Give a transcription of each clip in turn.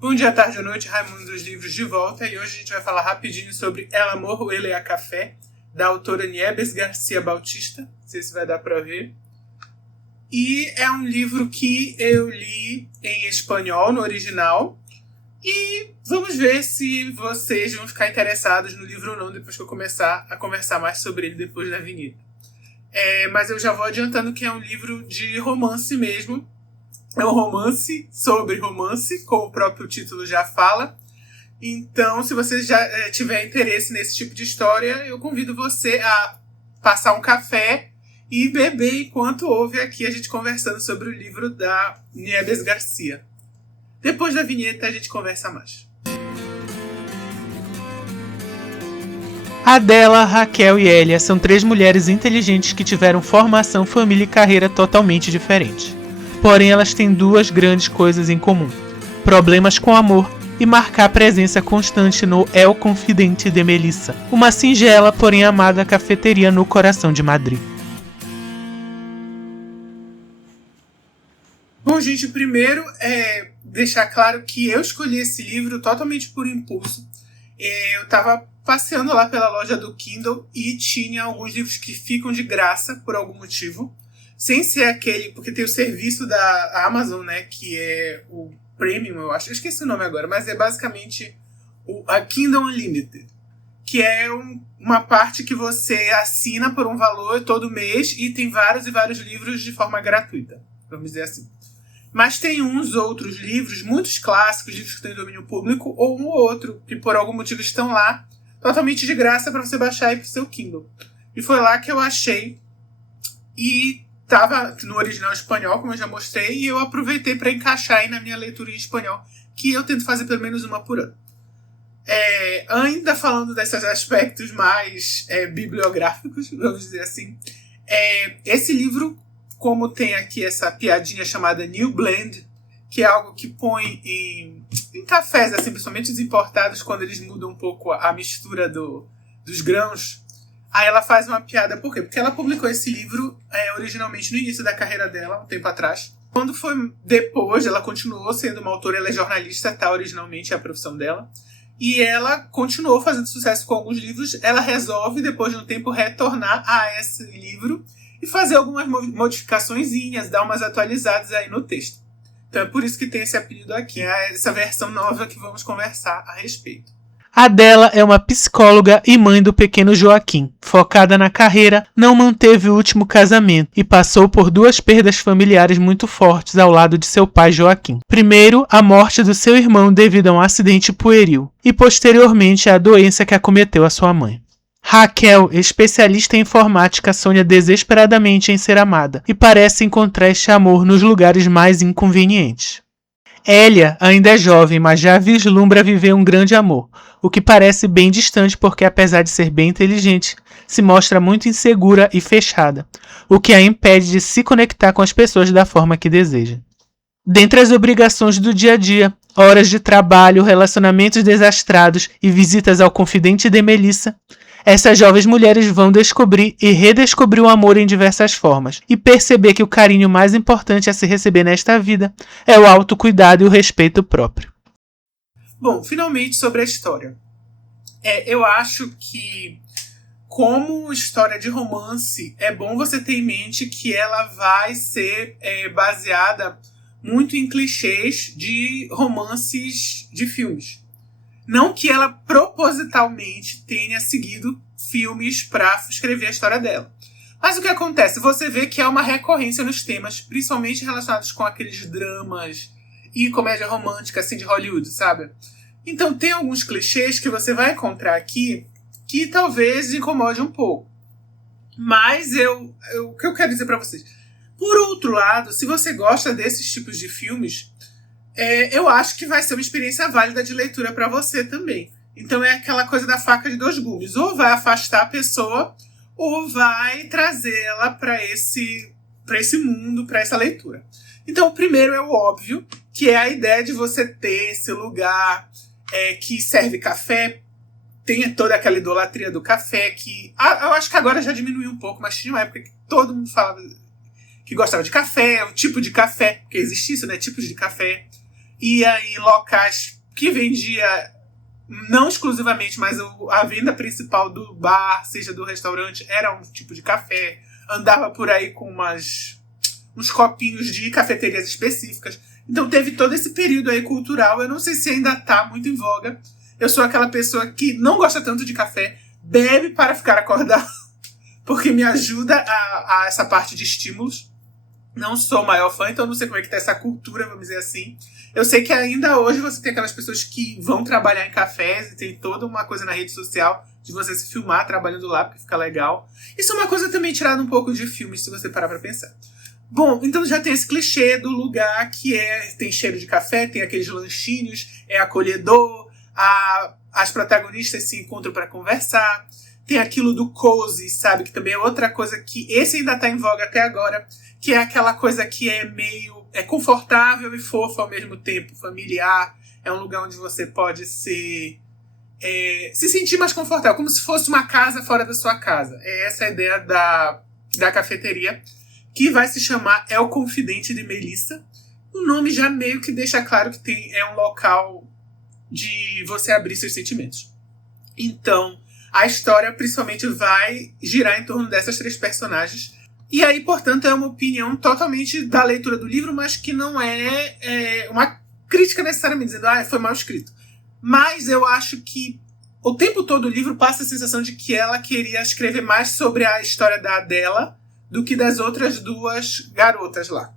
Bom dia, tarde ou noite, Raimundo dos Livros de volta, e hoje a gente vai falar rapidinho sobre El Amor Huele a Café, da autora Nieves Garcia Bautista, não sei se vai dar pra ver. E é um livro que eu li em espanhol, no original, e vamos ver se vocês vão ficar interessados no livro ou não depois que eu começar a conversar mais sobre ele depois da vinheta. Mas eu já vou adiantando que é um livro de romance mesmo. É um romance sobre romance, como o próprio título já fala. Então, se você já tiver interesse nesse tipo de história, eu convido você a passar um café e beber enquanto ouve aqui a gente conversando sobre o livro da Nieves Garcia. Depois da vinheta a gente conversa mais. Adela, Raquel e Elia são três mulheres inteligentes que tiveram formação, família e carreira totalmente diferentes. Porém, elas têm duas grandes coisas em comum: problemas com amor e marcar presença constante no El Confidente de Melissa, uma singela, porém amada cafeteria no coração de Madrid. Bom, gente, primeiro deixar claro que eu escolhi esse livro totalmente por impulso. Eu estava passeando lá pela loja do Kindle e tinha alguns livros que ficam de graça por algum motivo. Sem ser aquele, porque tem o serviço da Amazon, né, que é o Premium, eu acho. Eu esqueci o nome agora, mas é basicamente a Kindle Unlimited, que é uma parte que você assina por um valor todo mês e tem vários e vários livros de forma gratuita, vamos dizer assim. Mas tem uns outros livros, muitos clássicos, livros que têm domínio público, ou um ou outro, que por algum motivo estão lá, totalmente de graça para você baixar aí pro seu Kindle. E foi lá que eu achei, e estava no original espanhol, como eu já mostrei, e eu aproveitei para encaixar aí na minha leitura em espanhol, que eu tento fazer pelo menos uma por ano. Ainda falando desses aspectos mais bibliográficos, vamos dizer assim, esse livro, como tem aqui essa piadinha chamada New Blend, que é algo que põe em cafés, assim, principalmente os importados, quando eles mudam um pouco a mistura dos grãos. Aí ela faz uma piada, por quê? Porque ela publicou esse livro originalmente no início da carreira dela, um tempo atrás. Quando foi depois, ela continuou sendo uma autora, ela é jornalista, tá? Originalmente é a profissão dela. E ela continuou fazendo sucesso com alguns livros. Ela resolve, depois de um tempo, retornar a esse livro e fazer algumas modificaçõezinhas, dar umas atualizadas aí no texto. Então é por isso que tem esse apelido aqui, essa versão nova que vamos conversar a respeito. Adela é uma psicóloga e mãe do pequeno Joaquim. Focada na carreira, não manteve o último casamento e passou por duas perdas familiares muito fortes ao lado de seu pai Joaquim. Primeiro, a morte do seu irmão devido a um acidente pueril e posteriormente a doença que acometeu a sua mãe. Raquel, especialista em informática, sonha desesperadamente em ser amada e parece encontrar este amor nos lugares mais inconvenientes. Elia ainda é jovem, mas já vislumbra viver um grande amor, o que parece bem distante porque, apesar de ser bem inteligente, se mostra muito insegura e fechada, o que a impede de se conectar com as pessoas da forma que deseja. Dentre as obrigações do dia a dia, horas de trabalho, relacionamentos desastrados e visitas ao confidente de Melissa, essas jovens mulheres vão descobrir e redescobrir o amor em diversas formas e perceber que o carinho mais importante a se receber nesta vida é o autocuidado e o respeito próprio. Bom, finalmente sobre a história. Eu acho que, como história de romance, é bom você ter em mente que ela vai ser baseada muito em clichês de romances de filmes. Não que ela propositalmente tenha seguido filmes para escrever a história dela. Mas o que acontece? Você vê que é uma recorrência nos temas, principalmente relacionados com aqueles dramas e comédia romântica assim de Hollywood, sabe? Então tem alguns clichês que você vai encontrar aqui que talvez incomode um pouco. Mas o que eu quero dizer para vocês? Por outro lado, se você gosta desses tipos de filmes, eu acho que vai ser uma experiência válida de leitura para você também. Então é aquela coisa da faca de dois gumes. Ou vai afastar a pessoa, ou vai trazê-la para esse mundo, para essa leitura. Então, o primeiro é o óbvio, que é a ideia de você ter esse lugar que serve café. Tem toda aquela idolatria do café, que eu acho que agora já diminuiu um pouco, mas tinha uma época que todo mundo falava que gostava de café, o tipo de café, porque existe isso, né? Tipos de café. ia em locais que vendia, não exclusivamente, mas a venda principal do bar, seja do restaurante, era um tipo de café. Andava por aí com uns copinhos de cafeterias específicas. Então teve todo esse período aí cultural. Eu não sei se ainda tá muito em voga. Eu sou aquela pessoa que não gosta tanto de café, bebe para ficar acordado, porque me ajuda a essa parte de estímulos. Não sou o maior fã, então não sei como é que tá essa cultura, vamos dizer assim. Eu sei que ainda hoje você tem aquelas pessoas que vão trabalhar em cafés e tem toda uma coisa na rede social de você se filmar trabalhando lá, porque fica legal. Isso é uma coisa também tirada um pouco de filmes, se você parar pra pensar. Bom, então já tem esse clichê do lugar que tem cheiro de café, tem aqueles lanchinhos, é acolhedor, as protagonistas se encontram para conversar. Tem aquilo do cozy, sabe? Que também é outra coisa que esse ainda tá em voga até agora, que é aquela coisa que é meio confortável e fofo ao mesmo tempo, familiar. É um lugar onde você pode se sentir mais confortável, como se fosse uma casa fora da sua casa. É essa a ideia da cafeteria, que vai se chamar É o Confidente de Melissa. O nome já meio que deixa claro que é um local de você abrir seus sentimentos. Então, a história principalmente vai girar em torno dessas três personagens. E aí, portanto, é uma opinião totalmente da leitura do livro, mas que não é uma crítica necessariamente, dizendo foi mal escrito. Mas eu acho que o tempo todo o livro passa a sensação de que ela queria escrever mais sobre a história da Adela do que das outras duas garotas lá.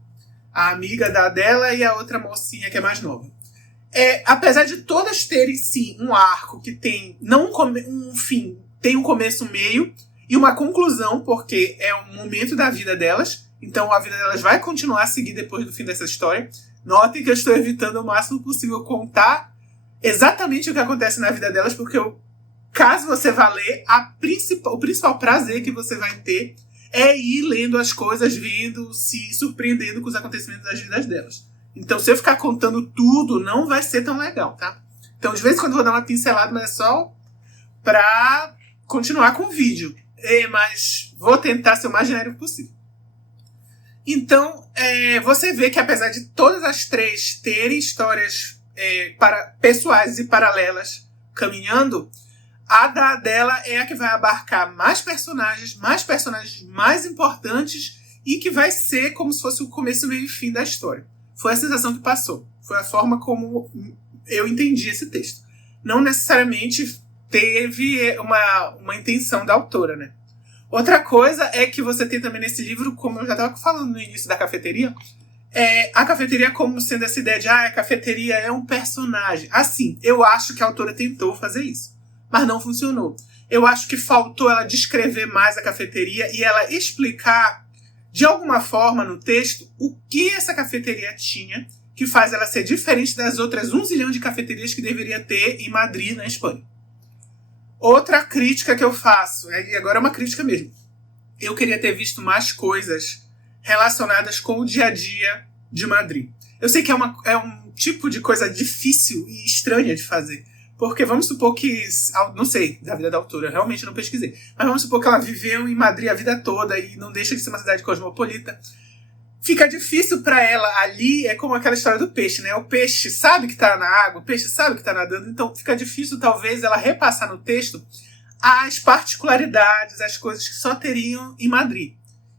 A amiga da Adela e a outra mocinha que é mais nova. Apesar de todas terem, sim, um arco que tem não um fim, tem um começo, um meio e uma conclusão, porque é um momento da vida delas, então a vida delas vai continuar a seguir depois do fim dessa história. Notem que eu estou evitando o máximo possível contar exatamente o que acontece na vida delas, porque caso você vá ler, o principal prazer que você vai ter é ir lendo as coisas, vendo, se surpreendendo com os acontecimentos das vidas delas. Então, se eu ficar contando tudo, não vai ser tão legal, tá? Então, de vez em quando eu vou dar uma pincelada, mas é só pra continuar com o vídeo. Mas vou tentar ser o mais genérico possível. Então, você vê que apesar de todas as três terem histórias pessoais e paralelas caminhando, a dela é a que vai abarcar mais personagens mais importantes e que vai ser como se fosse o começo, meio e fim da história. Foi a sensação que passou. Foi a forma como eu entendi esse texto. Não necessariamente teve uma intenção da autora, né? Outra coisa é que você tem também nesse livro, como eu já estava falando no início da cafeteria, a cafeteria como sendo essa ideia de a cafeteria é um personagem. Assim, eu acho que a autora tentou fazer isso, mas não funcionou. Eu acho que faltou ela descrever mais a cafeteria e ela explicar de alguma forma no texto o que essa cafeteria tinha que faz ela ser diferente das outras 1 zilhão de cafeterias que deveria ter em Madrid, na Espanha. Outra crítica que eu faço, e agora é uma crítica mesmo, eu queria ter visto mais coisas relacionadas com o dia a dia de Madrid. Eu sei que é um tipo de coisa difícil e estranha de fazer, porque vamos supor que, não sei, da vida da autora, eu realmente não pesquisei, mas vamos supor que ela viveu em Madrid a vida toda e não deixa de ser uma cidade cosmopolita. Fica difícil para ela ali, é como aquela história do peixe, né? O peixe sabe que tá na água, o peixe sabe que tá nadando, então fica difícil talvez ela repassar no texto as particularidades, as coisas que só teriam em Madrid.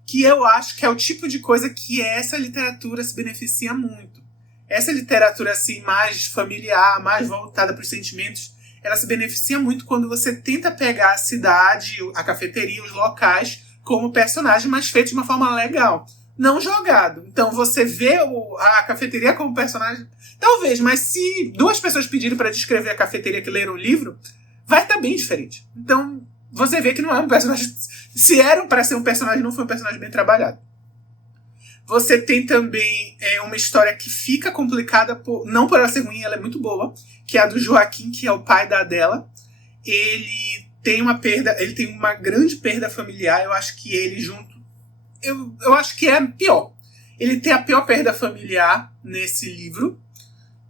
Que eu acho que é o tipo de coisa que essa literatura se beneficia muito. Essa literatura assim mais familiar, mais voltada para os sentimentos, ela se beneficia muito quando você tenta pegar a cidade, a cafeteria, os locais como personagem, mas feito de uma forma legal. Não jogado. Então você vê a cafeteria como personagem, talvez, mas se 2 pessoas pedirem para descrever a cafeteria que leram o livro, vai estar bem diferente. Então você vê que não é um personagem, se era para ser um personagem, não foi um personagem bem trabalhado. Você tem também uma história que fica complicada, não por ela ser ruim, ela é muito boa, que é a do Joaquim, que é o pai da Adela. Ele tem uma grande perda familiar. Eu acho que ele junto, eu acho que é pior. Ele tem a pior perda familiar nesse livro.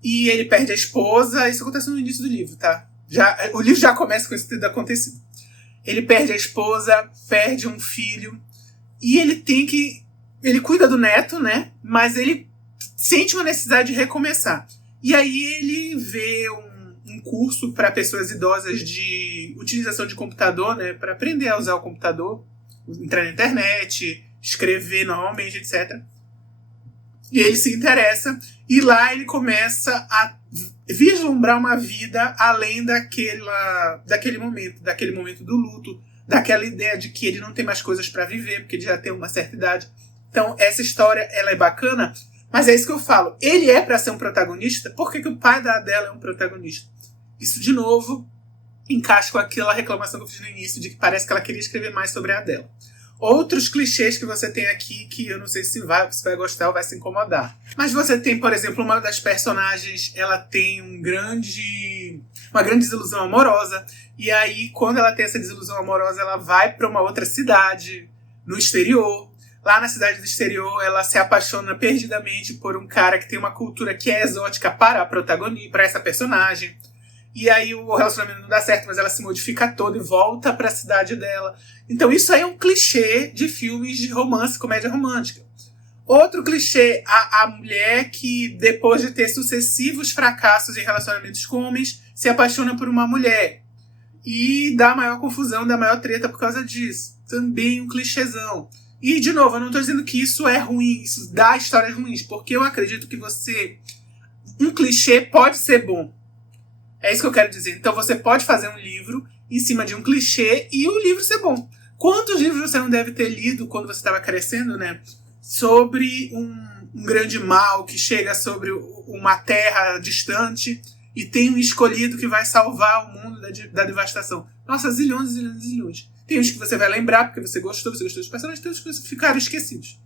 E ele perde a esposa. Isso acontece no início do livro, tá? O livro já começa com isso tendo acontecido. Ele perde a esposa, perde um filho. E ele cuida do neto, né? Mas ele sente uma necessidade de recomeçar. E aí ele vê um curso para pessoas idosas de utilização de computador, né, para aprender a usar o computador, entrar na internet, escrever normalmente, etc. E ele se interessa, e lá ele começa a vislumbrar uma vida além daquele momento do luto, daquela ideia de que ele não tem mais coisas para viver, porque ele já tem uma certa idade. Então, essa história, ela é bacana, mas é isso que eu falo. Ele é para ser um protagonista, por que o pai da Adele é um protagonista? Isso, de novo, encaixa com aquela reclamação que eu fiz no início, de que parece que ela queria escrever mais sobre a Adele. Outros clichês que você tem aqui, que eu não sei se você vai gostar ou vai se incomodar. Mas você tem, por exemplo, uma das personagens, ela tem uma grande desilusão amorosa, e aí, quando ela tem essa desilusão amorosa, ela vai para uma outra cidade, no exterior. Lá na cidade do exterior, ela se apaixona perdidamente por um cara que tem uma cultura que é exótica para a protagonista, para essa personagem. E aí o relacionamento não dá certo, mas ela se modifica toda e volta para a cidade dela. Então isso aí é um clichê de filmes de romance, comédia romântica. Outro clichê, a mulher que, depois de ter sucessivos fracassos em relacionamentos com homens, se apaixona por uma mulher. E dá maior confusão, dá maior treta por causa disso. Também um clichêzão. E, de novo, eu não estou dizendo que isso é ruim, isso dá histórias ruins, porque eu acredito que um clichê pode ser bom. É isso que eu quero dizer. Então você pode fazer um livro em cima de um clichê e o livro ser bom. Quantos livros você não deve ter lido quando você estava crescendo, né? Sobre um grande mal que chega sobre uma terra distante e tem um escolhido que vai salvar o mundo da devastação. Nossa, zilhões e zilhões e zilhões. Tem uns que você vai lembrar porque você gostou dos personagens, tem uns que ficaram esquecidos.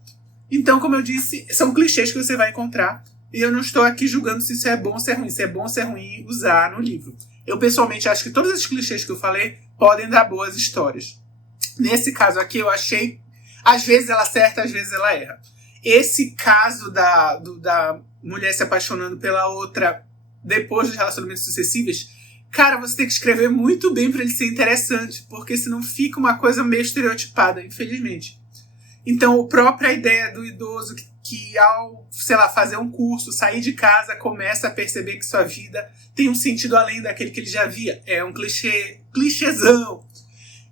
Então, como eu disse, são clichês que você vai encontrar. E eu não estou aqui julgando se isso é bom ou se é ruim. Se é bom ou se é ruim usar no livro. Eu, pessoalmente, acho que todos esses clichês que eu falei podem dar boas histórias. Nesse caso aqui, eu achei... Às vezes ela acerta, às vezes ela erra. Esse caso da mulher se apaixonando pela outra depois dos relacionamentos sucessivos, cara, você tem que escrever muito bem para ele ser interessante, porque senão fica uma coisa meio estereotipada, infelizmente. Então, a própria ideia do idoso que ao, sei lá, fazer um curso, sair de casa, começa a perceber que sua vida tem um sentido além daquele que ele já via. É um clichêzão.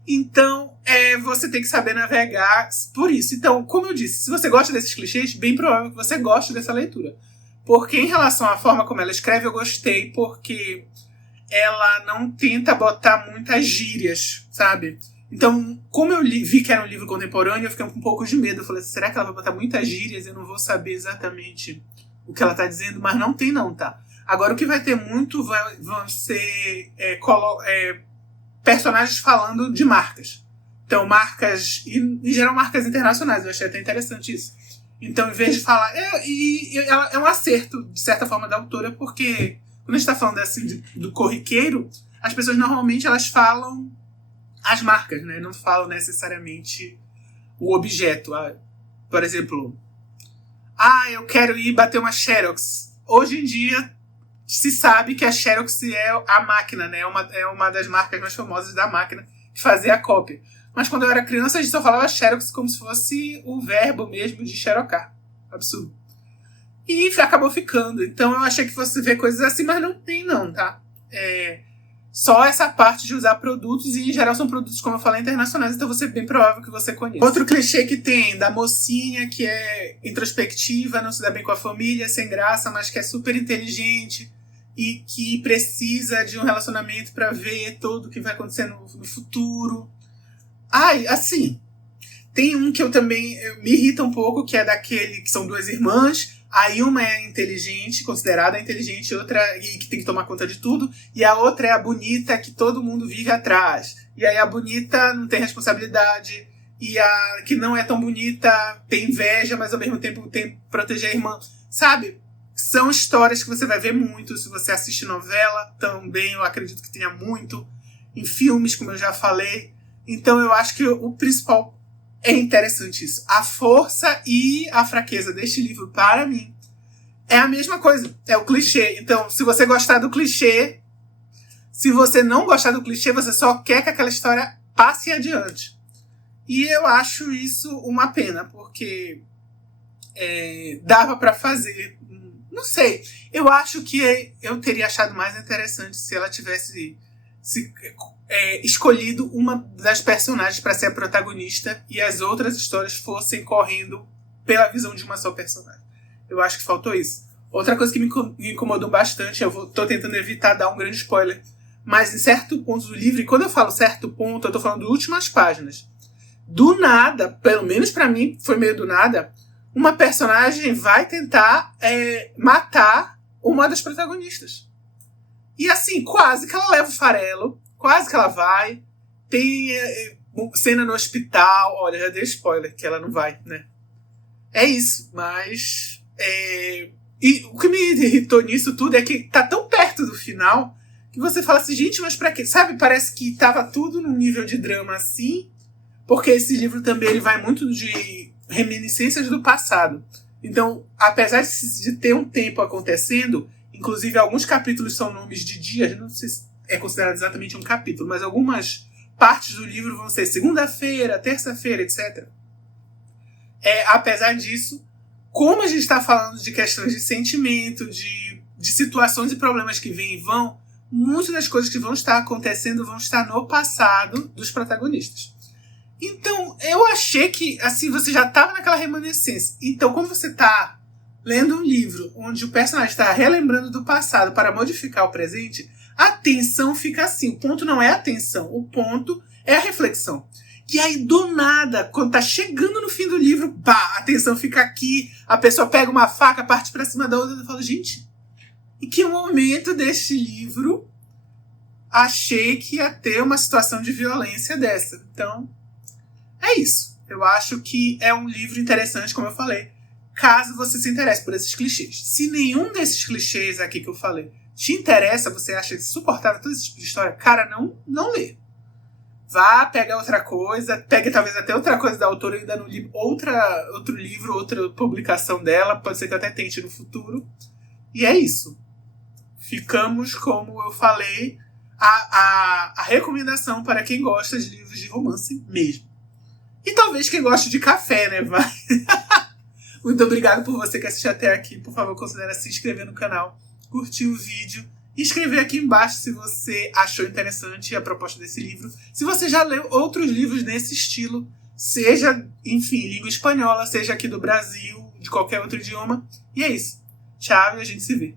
Então, você tem que saber navegar por isso. Então, como eu disse, se você gosta desses clichês, bem provável que você goste dessa leitura. Porque em relação à forma como ela escreve, eu gostei, porque ela não tenta botar muitas gírias, sabe? Então, como eu vi que era um livro contemporâneo, eu fiquei com um pouco de medo. Eu falei, será que ela vai botar muitas gírias? Eu não vou saber exatamente o que ela tá dizendo, mas não tem não, tá? Agora, o que vai ter muito vão ser personagens falando de marcas. Então, marcas, e em geral marcas internacionais, eu achei até interessante isso. Então, em vez de falar... é um acerto, de certa forma, da autora, porque quando a gente tá falando assim do corriqueiro, as pessoas normalmente elas falam as marcas, né? Não falam necessariamente o objeto. Por exemplo, eu quero ir bater uma Xerox. Hoje em dia se sabe que a Xerox é a máquina, né? É uma das marcas mais famosas da máquina que fazia a cópia. Mas quando eu era criança, a gente só falava Xerox como se fosse o verbo mesmo de xerocar. Absurdo. E acabou ficando. Então eu achei que fosse ver coisas assim, mas não tem não, tá? Só essa parte de usar produtos, e em geral são produtos, como eu falei, internacionais, então você é bem provável que você conheça. Outro clichê que tem, da mocinha que é introspectiva, não se dá bem com a família, sem graça, mas que é super inteligente e que precisa de um relacionamento para ver tudo o que vai acontecer no futuro. Assim, tem um que eu também me irrita um pouco, que é daquele que são duas irmãs. Aí uma é inteligente, considerada inteligente, outra e que tem que tomar conta de tudo, e a outra é a bonita que todo mundo vive atrás. E aí a bonita não tem responsabilidade, e a que não é tão bonita tem inveja, mas ao mesmo tempo tem que proteger a irmã. Sabe? São histórias que você vai ver muito se você assiste novela, também eu acredito que tenha muito, em filmes, como eu já falei. Então eu acho que o principal... É interessante isso. A força e a fraqueza deste livro, para mim, é a mesma coisa. É o clichê. Então, se você gostar do clichê, se você não gostar do clichê, você só quer que aquela história passe adiante. E eu acho isso uma pena, porque dava para fazer Não sei. Eu acho que eu teria achado mais interessante se ela tivesse escolhido uma das personagens para ser a protagonista e as outras histórias fossem correndo pela visão de uma só personagem. Eu acho que faltou isso. Outra coisa que me incomodou bastante, tô tentando evitar dar um grande spoiler, mas em certo ponto do livro, e quando eu falo certo ponto, eu tô falando de últimas páginas. Do nada, pelo menos pra mim foi meio do nada, uma personagem vai tentar matar uma das protagonistas. E assim, quase que ela leva o farelo, quase que ela vai. Tem cena no hospital, olha, já dei spoiler que ela não vai, né? É isso, mas... E o que me irritou nisso tudo é que tá tão perto do final que você fala assim, gente, mas pra quê? Sabe, parece que tava tudo num nível de drama assim, porque esse livro também ele vai muito de reminiscências do passado. Então, apesar de ter um tempo acontecendo, inclusive alguns capítulos são nomes de dias, não sei se é considerado exatamente um capítulo, mas algumas partes do livro vão ser segunda-feira, terça-feira, etc. Apesar disso, como a gente está falando de questões de sentimento, de situações e problemas que vêm e vão, muitas das coisas que vão estar acontecendo vão estar no passado dos protagonistas. Então, eu achei que assim você já estava naquela reminiscência. Então, como você está lendo um livro onde o personagem está relembrando do passado para modificar o presente, a tensão fica assim. O ponto não é a tensão, o ponto é a reflexão. E aí, do nada, quando tá chegando no fim do livro, pá, a tensão fica aqui, a pessoa pega uma faca, parte pra cima da outra e fala, gente, em que momento deste livro achei que ia ter uma situação de violência dessa? Então, é isso. Eu acho que é um livro interessante, como eu falei, caso você se interesse por esses clichês. Se nenhum desses clichês aqui que eu falei te interessa, você acha insuportável todo esse tipo de história, cara, não lê. Vá, pega outra coisa, pegue talvez até outra coisa da autora, ainda não li outro livro, outra publicação dela, pode ser que eu até tente no futuro. E é isso. Ficamos, como eu falei, a recomendação para quem gosta de livros de romance mesmo. E talvez quem goste de café, né? Vai. Muito obrigado por você que assistiu até aqui. Por favor, considere se inscrever no canal, curtir o vídeo. E escrever aqui embaixo se você achou interessante a proposta desse livro. Se você já leu outros livros nesse estilo, seja, enfim, língua espanhola, seja aqui do Brasil, de qualquer outro idioma. E é isso. Tchau e a gente se vê.